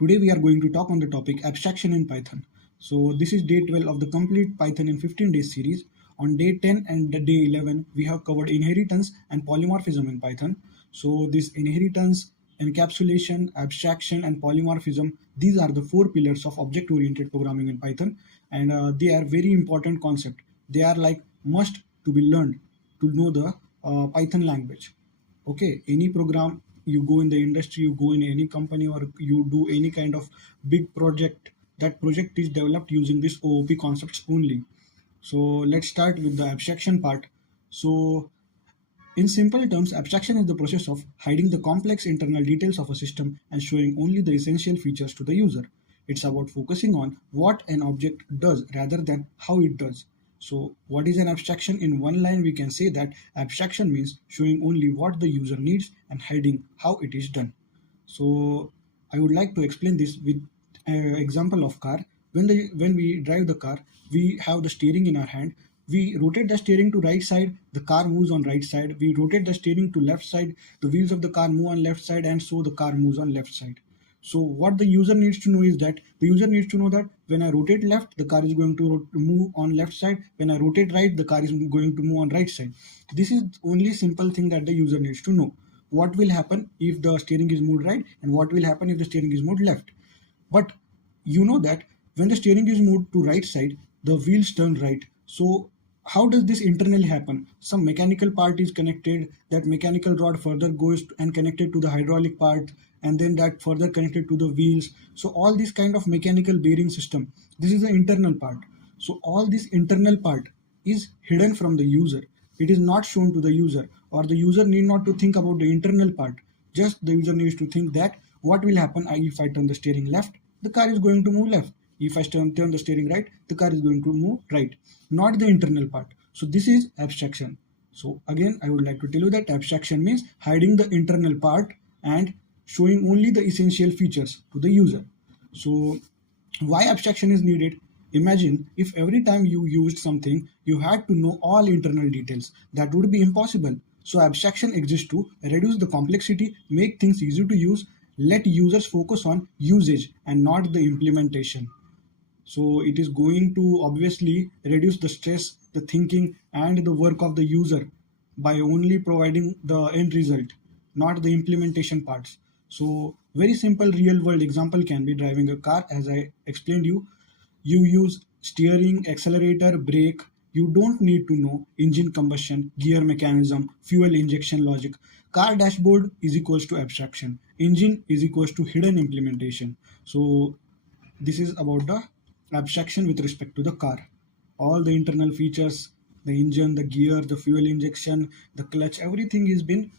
Today we are going to talk on the topic abstraction in Python. So this is day 12 of the complete Python in 15 days series. On day 10 and day 11 we have covered inheritance and polymorphism in Python. So this inheritance, encapsulation, abstraction and polymorphism, these are the four pillars of object oriented programming in Python, and they are very important concept. They are like must to be learned to know the Python language. Okay, any program, you go in the industry, you go in any company, or you do any kind of big project, that project is developed using this OOP concepts only. So let's start with the abstraction part. So in simple terms, abstraction is the process of hiding the complex internal details of a system and showing only the essential features to the user. It's about focusing on what an object does rather than how it does. So what is an abstraction? In one line, we can say that abstraction means showing only what the user needs and hiding how it is done. So I would like to explain this with an example of car. When we drive the car, we have the steering in our hand. We rotate the steering to right side, the car moves on right side. We rotate the steering to left side, the wheels of the car move on left side, and so the car moves on left side. So what the user needs to know is that the user needs to know that when I rotate left, the car is going to move on left side. When I rotate right, the car is going to move on right side. This is only simple thing that the user needs to know. What will happen if the steering is moved right, and what will happen if the steering is moved left. But you know that when the steering is moved to right side, the wheels turn right. So how does this internally happen? Some mechanical part is connected, that mechanical rod further goes and connected to the hydraulic part, and then that further connected to the wheels. So all this kind of mechanical bearing system, this is the internal part. So all this internal part is hidden from the user. It is not shown to the user, or the user need not to think about the internal part. Just the user needs to think that what will happen if I turn the steering left, the car is going to move left. If I turn the steering right, the car is going to move right, not the internal part. So this is abstraction. So again, I would like to tell you that abstraction means hiding the internal part and showing only the essential features to the user. So why abstraction is needed? Imagine if every time you used something, you had to know all internal details. That would be impossible. So abstraction exists to reduce the complexity, make things easy to use, let users focus on usage and not the implementation. So it is going to obviously reduce the stress, the thinking and the work of the user by only providing the end result, not the implementation parts. So very simple real world example can be driving a car. As I explained you, you use steering, accelerator, brake. You don't need to know engine combustion, gear mechanism, fuel injection logic. Car dashboard is equals to abstraction. Engine is equals to hidden implementation. So this is about the abstraction with respect to the car. All the internal features, the engine, the gear, the fuel injection, the clutch, everything is been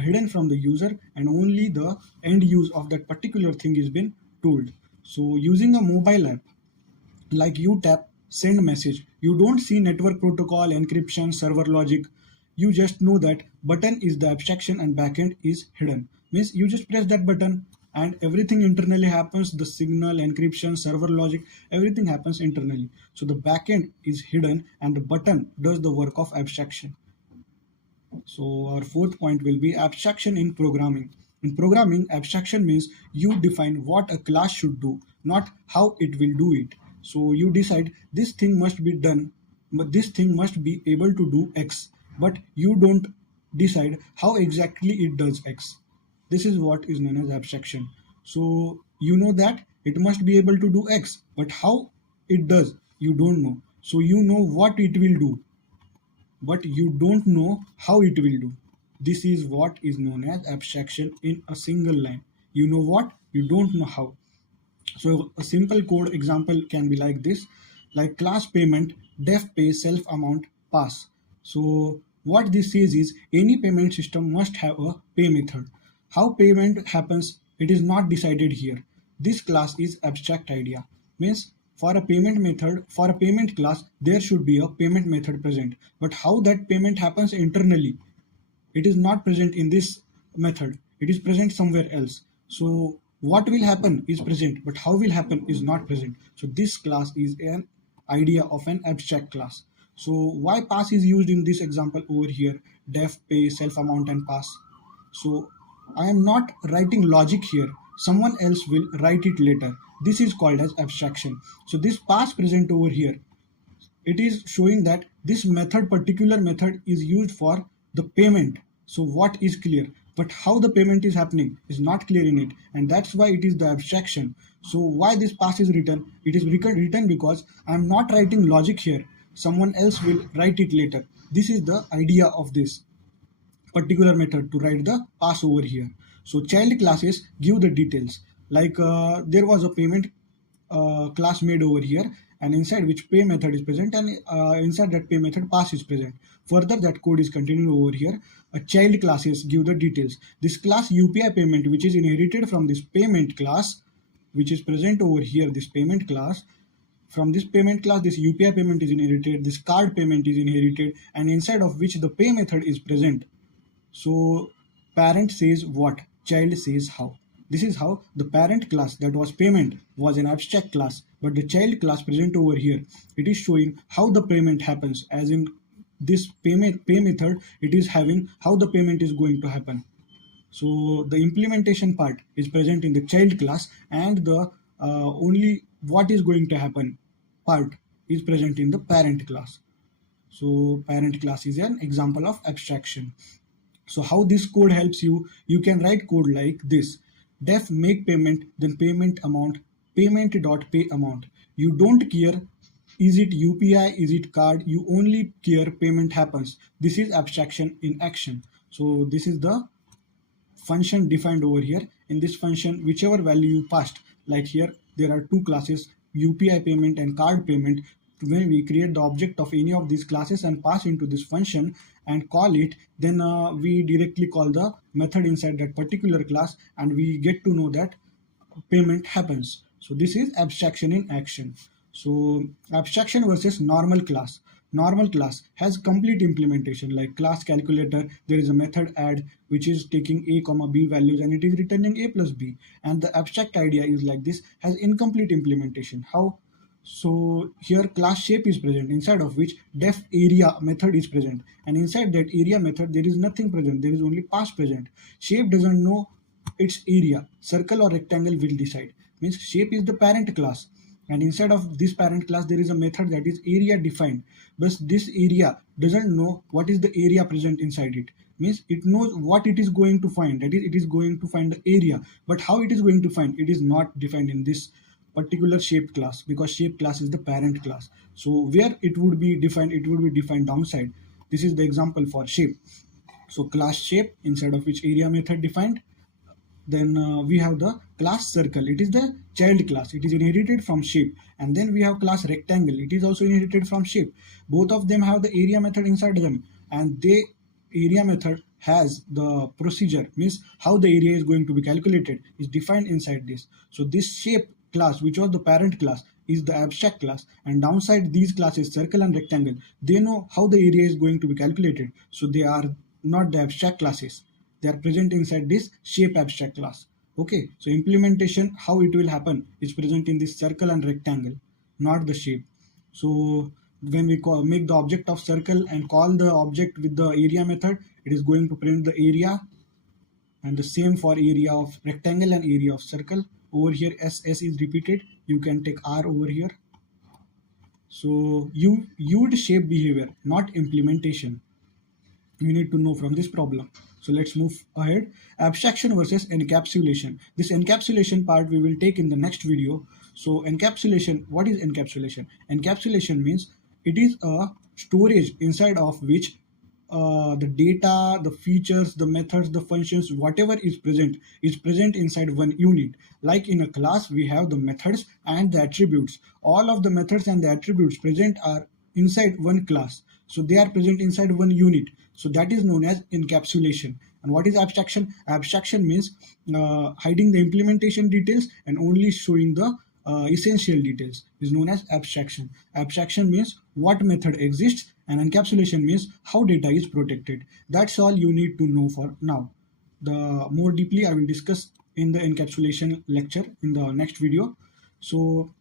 hidden from the user, and only the end use of that particular thing is been told. So using a mobile app, like you tap send message, you don't see network protocol, encryption, server logic. You just know that button is the abstraction and backend is hidden. Means you just press that button and everything internally happens. The signal, encryption, server logic, everything happens internally. So the backend is hidden and the button does the work of abstraction. So our fourth point will be abstraction in programming. In programming, abstraction means you define what a class should do, not how it will do it. So you decide this thing must be done, but this thing must be able to do X, but you don't decide how exactly it does X. This is what is known as abstraction. So you know that it must be able to do X, but how it does, you don't know. So you know what it will do, but you don't know how it will do. This is what is known as abstraction in a single line. You know what, you don't know how. So a simple code example can be like this, like class payment, def pay, self amount, pass. So what this says is any payment system must have a pay method. How payment happens, it is not decided here. This class is abstract idea. Means for a payment method, for a payment class, there should be a payment method present. But how that payment happens internally, it is not present in this method. It is present somewhere else. So what will happen is present, but how will happen is not present. So this class is an idea of an abstract class. So why pass is used in this example over here, def, pay, self amount and pass. So I am not writing logic here. someone else will write it later. This is called as abstraction. So this past present over here, it is showing that this method, particular method, is used for the payment. So what is clear, but how the payment is happening is not clear in it, and that's why it is the abstraction. So why this past is written? It is written because I am not writing logic here, someone else will write it later. This is the idea of this particular method, to write the pass over here. So child classes give the details, like there was a payment class made over here, and inside which pay method is present, and inside that pay method pass is present. Further, that code is continued over here. A child classes give the details. This class UPI payment, which is inherited from this payment class, which is present over here, this payment class. From this payment class, this UPI payment is inherited, this card payment is inherited, and inside of which the pay method is present. So parent says what, child says how. This is how the parent class, that was payment, was an abstract class, but the child class present over here, it is showing how the payment happens, as in this pay method, it is having how the payment is going to happen. So the implementation part is present in the child class, and the only what is going to happen part is present in the parent class. So parent class is an example of abstraction. So how this code helps you? You can write code like this: def make payment, then payment amount, payment.pay amount. You don't care is it UPI, is it card, you only care payment happens. This is abstraction in action. So this is the function defined over here. In this function, whichever value you passed, like here there are two classes, UPI payment and card payment. When we create the object of any of these classes and pass into this function and call it, then we directly call the method inside that particular class, and we get to know that payment happens. So this is abstraction in action. So abstraction versus normal class. Normal class has complete implementation, like class calculator. There is a method add which is taking a comma b values and it is returning a plus b. And the abstract idea is like this, has incomplete implementation. How? So here class shape is present, inside of which def area method is present, and inside that area method there is nothing present, there is only pass present. Shape doesn't know its area, circle or rectangle will decide. Means shape is the parent class, and inside of this parent class there is a method that is area defined, but this area doesn't know what is the area present inside it. Means it knows what it is going to find, that is it is going to find the area, but how it is going to find it is not defined in this particular shape class, because shape class is the parent class. So where it would be defined, it would be defined downside. This is the example for shape. So class shape, inside of which area method defined. Then we have the class circle, it is the child class, it is inherited from shape. And then we have class rectangle, it is also inherited from shape. Both of them have the area method inside them, and the area method has the procedure, means how the area is going to be calculated, is defined inside this. So this shape class, which was the parent class, is the abstract class, and downside these classes circle and rectangle, they know how the area is going to be calculated, so they are not the abstract classes, they are present inside this shape abstract class. Okay, so implementation, how it will happen, is present in this circle and rectangle, not the shape. So when we make the object of circle and call the object with the area method, it is going to print the area, and the same for area of rectangle and area of circle. Over here SS is repeated, you can take R over here. So used shape behavior, not implementation, you need to know from this problem. So let's move ahead. Abstraction versus encapsulation. This encapsulation part we will take in the next video. So encapsulation, what is encapsulation? Encapsulation means it is a storage inside of which the data, the features, the methods, the functions, whatever is present inside one unit. Like in a class, we have the methods and the attributes. All of the methods and the attributes present are inside one class. So they are present inside one unit. So that is known as encapsulation. And what is abstraction? Abstraction means hiding the implementation details and only showing the essential details is known as abstraction. Abstraction means what method exists, and encapsulation means how data is protected. That's all you need to know for now. The more deeply I will discuss in the encapsulation lecture in the next video. So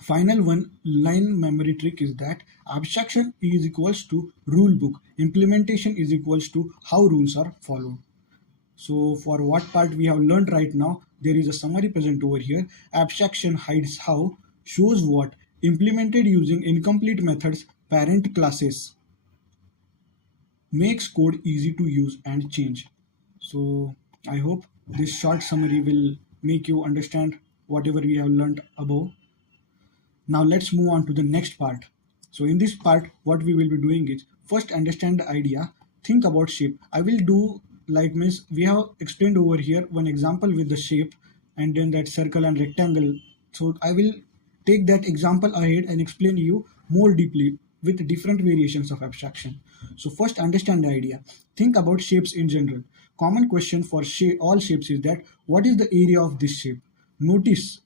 final one line memory trick is that abstraction is equals to rule book, implementation is equals to how rules are followed. So for what part we have learned right now, there is a summary present over here. Abstraction hides how, shows what, implemented using incomplete methods, parent classes, makes code easy to use and change. So I hope this short summary will make you understand whatever we have learned above. Now let's move on to the next part. So in this part, what we will be doing is first understand the idea, think about shape. I will do like means we have explained over here one example with the shape and then that circle and rectangle. So I will take that example ahead and explain you more deeply with different variations of abstraction. So first understand the idea. Think about shapes in general. Common question for all shapes is that what is the area of this shape? Notice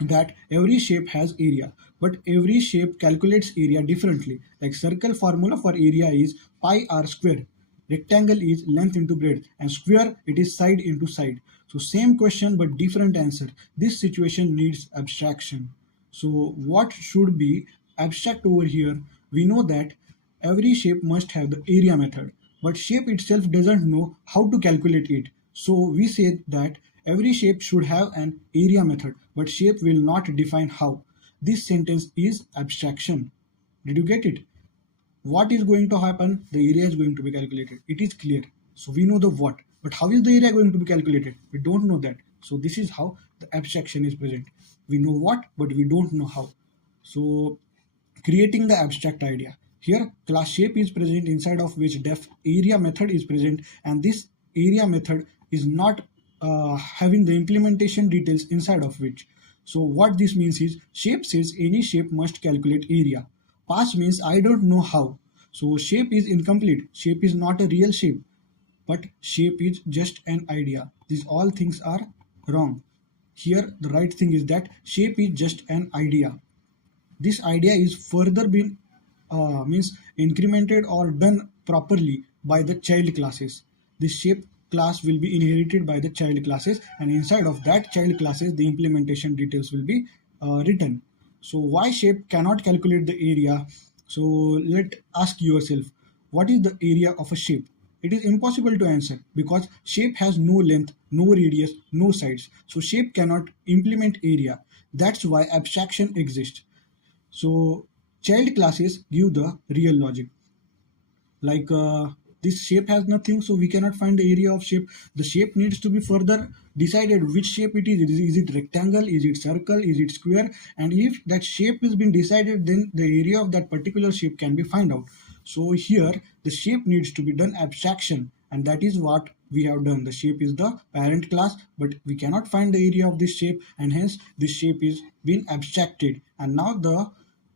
that every shape has area, but every shape calculates area differently. Like circle formula for area is pi r square, rectangle is length into breadth, and square it is side into side. So same question but different answer. This situation needs abstraction. So what should be abstract over here? We know that every shape must have the area method, but shape itself doesn't know how to calculate it. So we say that every shape should have an area method, but shape will not define how. This sentence is abstraction. Did you get it? What is going to happen? The area is going to be calculated. It is clear. So we know the what, but how is the area going to be calculated? We don't know that. So this is how the abstraction is present. We know what, but we don't know how. So creating the abstract idea. Here class shape is present inside of which def area method is present, and this area method is not having the implementation details inside of which. So what this means is shape says any shape must calculate area. Pass means I don't know how. So shape is incomplete. Shape is not a real shape, but shape is just an idea. These all things are wrong. Here the right thing is that shape is just an idea. This idea is further been means incremented or done properly by the child classes. This shape class will be inherited by the child classes, and inside of that child classes the implementation details will be written. So why shape cannot calculate the area? So let ask yourself, what is the area of a shape? It is impossible to answer because shape has no length, no radius, no sides. So shape cannot implement area. That's why abstraction exists. So child classes give the real logic. Like this shape has nothing, so we cannot find the area of shape. The shape needs to be further decided which shape it is. Is it rectangle? Is it circle? Is it square? And if that shape has been decided, then the area of that particular shape can be found out. So here the shape needs to be done abstraction, and that is what we have done. The shape is the parent class, but we cannot find the area of this shape, and hence this shape is being abstracted. And now the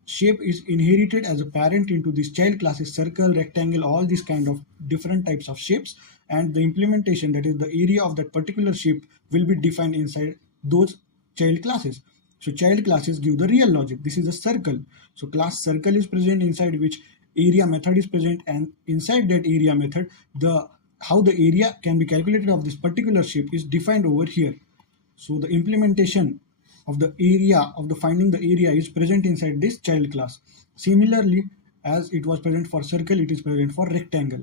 shape is inherited as a parent into these child classes, circle, rectangle, all these kind of different types of shapes, and the implementation, that is the area of that particular shape, will be defined inside those child classes. So child classes give the real logic. This is a circle. So class circle is present inside which area method is present, and inside that area method the how the area can be calculated of this particular shape is defined over here. So the implementation of the area of the finding the area is present inside this child class. Similarly, as it was present for circle, it is present for rectangle.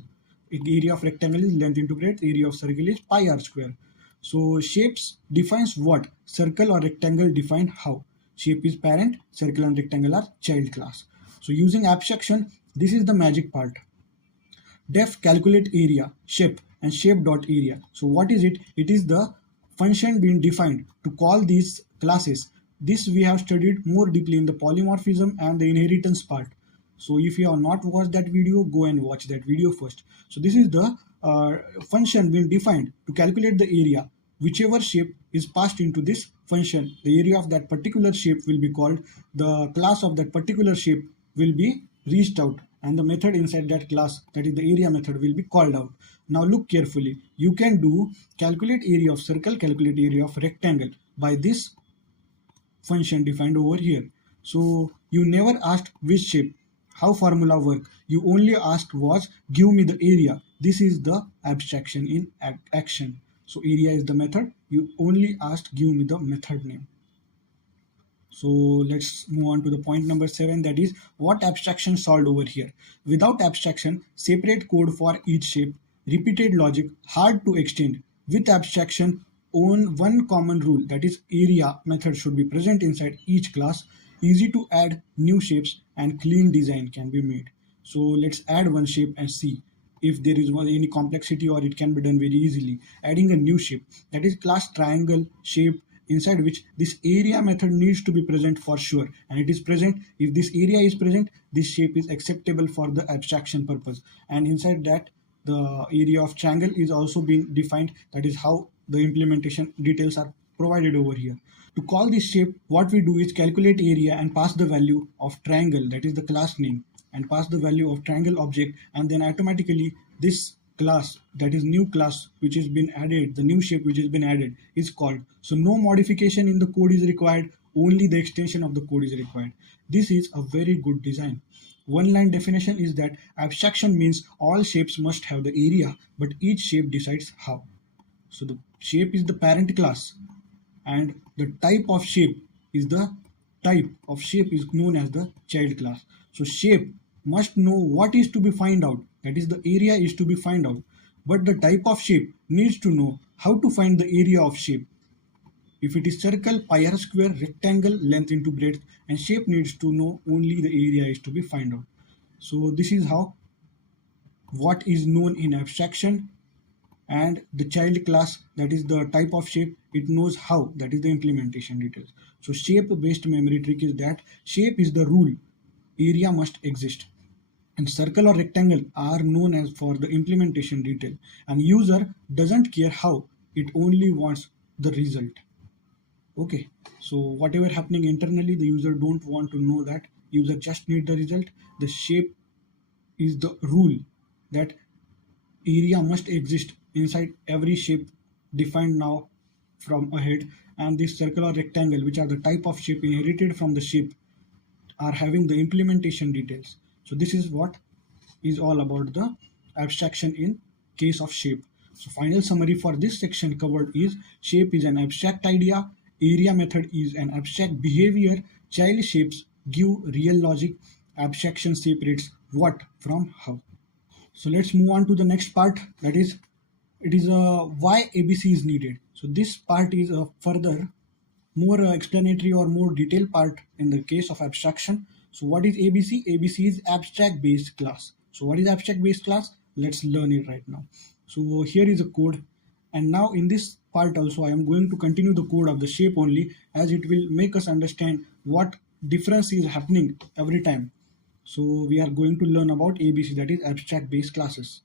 Area of rectangle is length into breadth, area of circle is pi r square. So shapes defines what, circle or rectangle define how. Shape is parent, circle and rectangle are child class. So using abstraction, this is the magic part. Def calculate area, shape and shape dot area. So what is it? It is the function being defined to call these classes. This we have studied more deeply in the polymorphism and the inheritance part. So if you have not watched that video, go and watch that video first. So this is the function being defined to calculate the area. Whichever shape is passed into this function, the area of that particular shape will be called, the class of that particular shape will be reached out, and the method inside that class, that is the area method, will be called out. Now look carefully. You can do calculate area of circle, calculate area of rectangle by this function defined over here. So you never asked which shape, how formula work. You only asked was give me the area. This is the abstraction in action. So area is the method. You only asked give me the method name. So let's move on to the point number 7, that is what abstraction solved over here. Without abstraction, separate code for each shape, repeated logic, hard to extend. With abstraction, one common rule, that is area method, should be present inside each class. Easy to add new shapes and clean design can be made. So let's add one shape and see if there is any complexity, or it can be done very easily. Adding a new shape, that is class triangle shape, inside which this area method needs to be present for sure, and it is present. If this area is present, this shape is acceptable for the abstraction purpose, and inside that the area of triangle is also being defined. That is how the implementation details are provided over here. To call this shape, what we do is calculate area and pass the value of triangle, that is the class name, and pass the value of triangle object, and then automatically this class, that is new class which has been added, the new shape which has been added, is called. So no modification in the code is required, only the extension of the code is required. This is a very good design. One line definition is that abstraction means all shapes must have the area, but each shape decides how. So the shape is the parent class, and the type of shape is known as the child class. So shape must know what is to be find out, that is the area is to be find out, but the type of shape needs to know how to find the area of shape. If it is circle, pi r square, rectangle, length into breadth, and shape needs to know only the area is to be find out. So this is how what is known in abstraction. And the child class, that is the type of shape, it knows how, that is the implementation details. So shape based memory trick is that shape is the rule, area must exist, and circle or rectangle are known as for the implementation detail, and user doesn't care how, it only wants the result. Okay, so whatever happening internally, the user don't want to know that, user just need the result. The shape is the rule, that area must exist inside every shape defined now from ahead, and this circle or rectangle, which are the type of shape inherited from the shape, are having the implementation details. So this is what is all about the abstraction in case of shape. So final summary for this section covered is: shape is an abstract idea, area method is an abstract behavior, child shapes give real logic, abstraction separates what from how. So let's move on to the next part, that is it is why ABC is needed. So this part is a further more explanatory or more detailed part in the case of abstraction. So what is ABC? ABC is abstract based class. So what is abstract based class? Let's learn it right now. So here is a code, and now in this part also I am going to continue the code of the shape only, as it will make us understand what difference is happening every time. So we are going to learn about ABC, that is abstract based classes.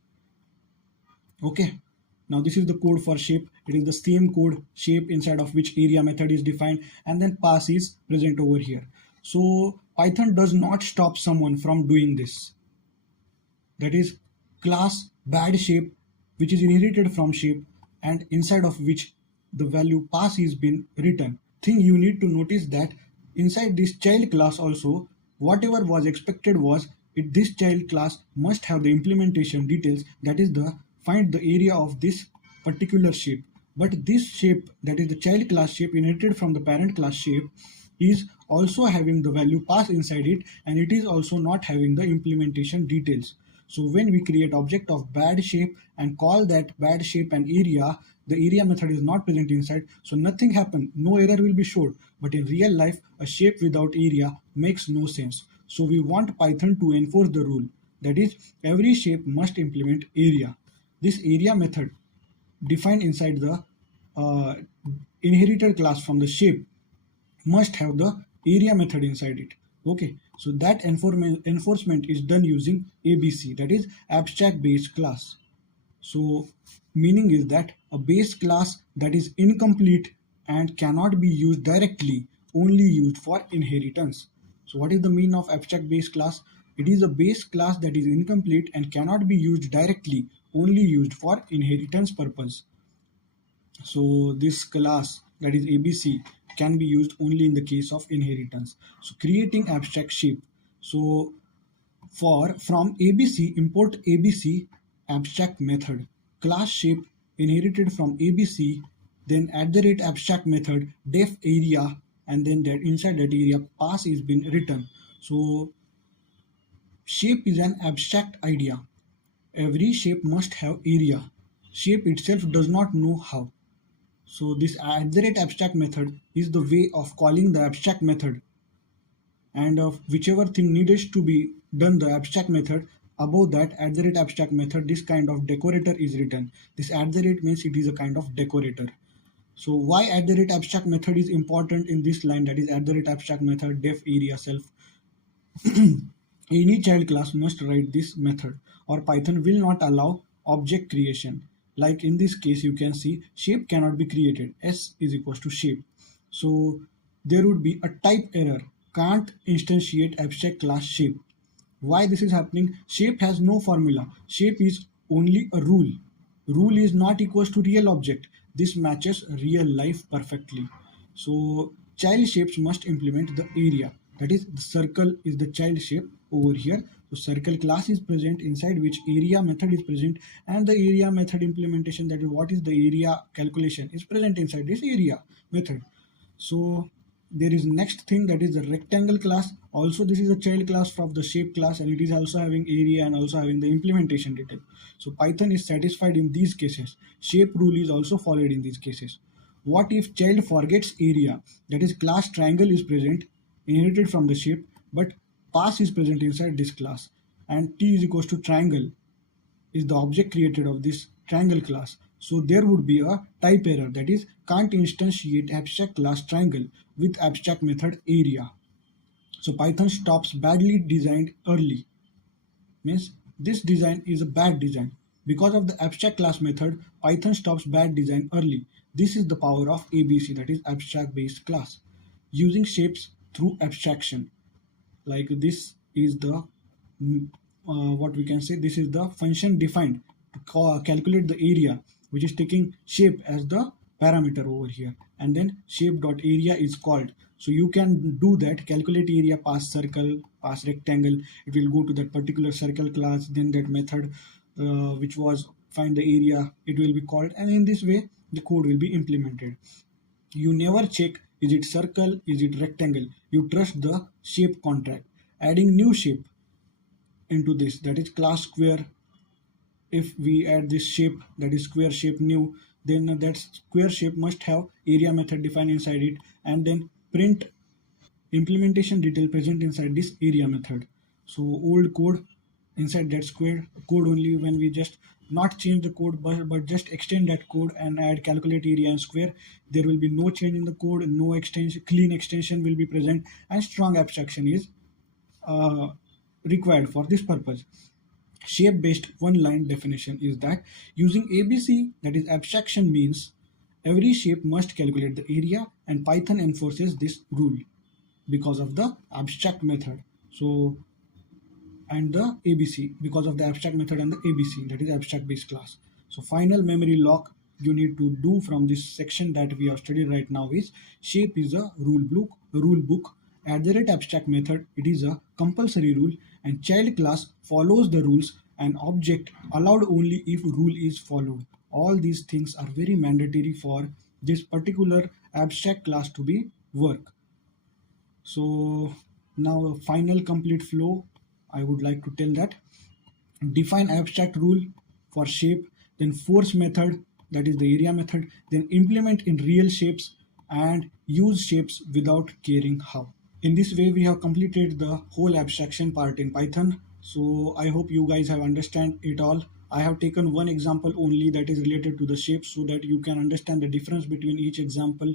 Okay, now this is the code for shape. It is the same code, shape inside of which area method is defined, and then pass is present over here. So Python does not stop someone from doing this, that is class bad shape, which is inherited from shape, and inside of which the value pass is been written. Thing you need to notice that inside this child class also, whatever was expected was this child class must have the implementation details, that is the find the area of this particular shape. But this shape, that is the child class shape inherited from the parent class shape, is also having the value pass inside it, and it is also not having the implementation details. So when we create object of bad shape and call that bad shape an area, the area method is not present inside, so nothing happened, no error will be showed. But in real life, a shape without area makes no sense. So we want Python to enforce the rule, that is every shape must implement area. This area method defined inside the inherited class from the shape must have the area method inside it. Okay, so that enforcement is done using ABC, that is abstract base class. So meaning is that a base class that is incomplete and cannot be used directly, only used for inheritance. So what is the meaning of abstract base class? It is a base class that is incomplete and cannot be used directly, only used for inheritance purpose. So this class, that is ABC, can be used only in the case of inheritance. So creating abstract shape. So from ABC, import ABC abstract method, class shape inherited from ABC, then @abstract method, def area, and then that inside that area pass is been written. So shape is an abstract idea. Every shape must have area. Shape itself does not know how. So this @abstract method is the way of calling the abstract method, and of whichever thing needed to be done the abstract method, above that @abstract method, this kind of decorator is written. This means it is a kind of decorator. So why @abstract method is important in this line, that is @abstract method def area self. Any child class must write this method or Python will not allow object creation. Like in this case, you can see shape cannot be created. S is equals to shape. So there would be a type error. Can't instantiate abstract class shape. Why this is happening? Shape has no formula. Shape is only a rule. Rule is not equals to real object. This matches real life perfectly. So child shapes must implement the area. That is, the circle is the child shape over here. So circle class is present inside which area method is present, and the area method implementation, that is what is the area calculation, is present inside this area method. So there is next thing, that is the rectangle class. Also this is a child class from the shape class, and it is also having area and also having the implementation detail. So Python is satisfied in these cases. Shape rule is also followed in these cases. What if child forgets area? That is, class triangle is present inherited from the shape, but pass is present inside this class, and t is equals to triangle is the object created of this triangle class. So there would be a type error, that is, can't instantiate abstract class triangle with abstract method area. So Python stops badly designed early. Means this design is a bad design. Because of the abstract class method, Python stops bad design early. This is the power of ABC, that is abstract based class. Using shapes through abstraction. Like this is the what we can say, this is the function defined to calculate the area, which is taking shape as the parameter over here, and then shape dot area is called. So you can do that, calculate area, pass circle, pass rectangle, it will go to that particular circle class, then that method which was find the area, it will be called, and in this way the code will be implemented. You never check is it circle, is it rectangle, you trust the shape contract. Adding new shape into this, that is class square. If we add this shape, that is square shape new, then that square shape must have area method defined inside it, and then print implementation detail present inside this area method. So old code inside that square code only, when we just not change the code but just extend that code and add calculate area and square, there will be no change in the code, no extension, clean extension will be present, and strong abstraction is uh, required for this purpose. Shape based one line definition is that using ABC, that is abstraction, means every shape must calculate the area, and Python enforces this rule because of the abstract method. So and the ABC, because of the abstract method and the ABC, that is abstract based class. So final memory lock you need to do from this section that we have studied right now is shape is a rule book. Abstract method, it is a compulsory rule, and child class follows the rules, and object allowed only if rule is followed. All these things are very mandatory for this particular abstract class to be work. So now final complete flow, I would like to tell that define abstract rule for shape, then force method, that is the area method, then implement in real shapes, and use shapes without caring how. In this way we have completed the whole abstraction part in Python. So I hope you guys have understand it all. I have taken one example only that is related to the shape, so that you can understand the difference between each example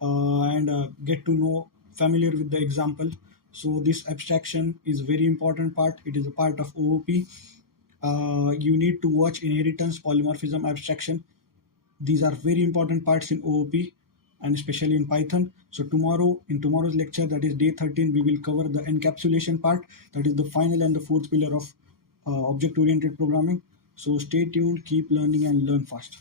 and get to know familiar with the example. So this abstraction is very important part. It is a part of OOP. You need to watch inheritance, polymorphism, abstraction. These are very important parts in OOP and especially in Python. So in tomorrow's lecture, that is day 13, we will cover the encapsulation part. That is the final and the fourth pillar of object-oriented programming. So stay tuned, keep learning and learn fast.